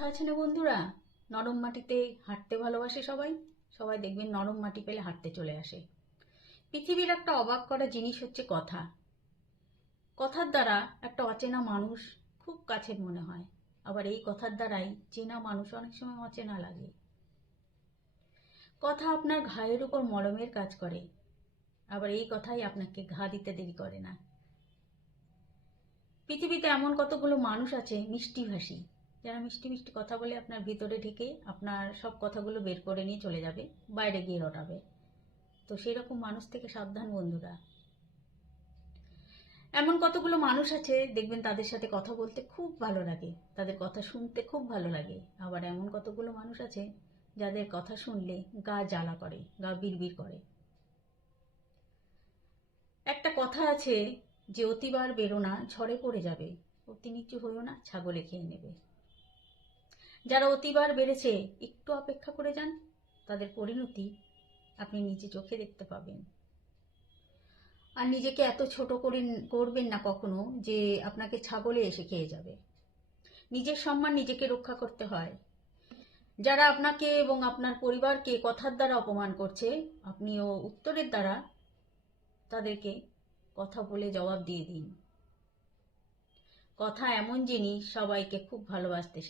কথা আছে না বন্ধুরা, নরম মাটিতে হাঁটতে ভালোবাসে সবাই। সবাই দেখবেন নরম মাটি পেলে হাঁটতে চলে আসে। পৃথিবীর একটা অবাক করা জিনিস হচ্ছে কথা। কথার দ্বারা একটা অচেনা মানুষ খুব কাছের মনে হয়, আবার এই কথার দ্বারাই চেনা মানুষ অনেক সময় অচেনা লাগে। কথা আপনার ঘায়ের উপর মলমের কাজ করে, আবার এই কথাই আপনাকে ঘা দিতে দেরি করে না। পৃথিবীতে এমন কতগুলো মানুষ আছে মিষ্টিভাষী, যারা মিষ্টি মিষ্টি কথা বলে আপনার ভিতরে ঢেকে আপনার সব কথাগুলো বের করে নিয়ে চলে যাবে, বাইরে গিয়ে রটাবে। তো সেই রকম মানুষ থেকে সাবধান বন্ধুরা। এমন কতগুলো মানুষ আছে দেখবেন তাদের সাথে কথা বলতে খুব ভালো লাগে, তাদের কথা শুনতে খুব ভালো লাগে। আবার এমন কতগুলো মানুষ আছে যাদের কথা শুনলে গা জ্বালা করে, গা বিড়বিড় করে। একটা কথা আছে যে অতিবার বেরো না, ঝড়ে পড়ে যাবে। অতি নিচু হইও না, ছাগলে খেয়ে নেবে। যারা অতিবার বেড়েছে একটু অপেক্ষা করে যান, তাদের পরিণতি আপনি নিজে চোখে দেখতে পাবেন। আর নিজেকে এত ছোট করবেন না কখনো যে আপনাকে ছাগলে এসে খেয়ে যাবে। নিজের সম্মান নিজেকে রক্ষা করতে হয়। যারা আপনাকে এবং আপনার পরিবারকে কথার দ্বারা অপমান করছে, আপনিও উত্তরের দ্বারা তাদেরকে কথা বলে জবাব দিয়ে দিন। কথা এমন জিনিস, সবাইকে খুব ভালোবাসতে শেখায়।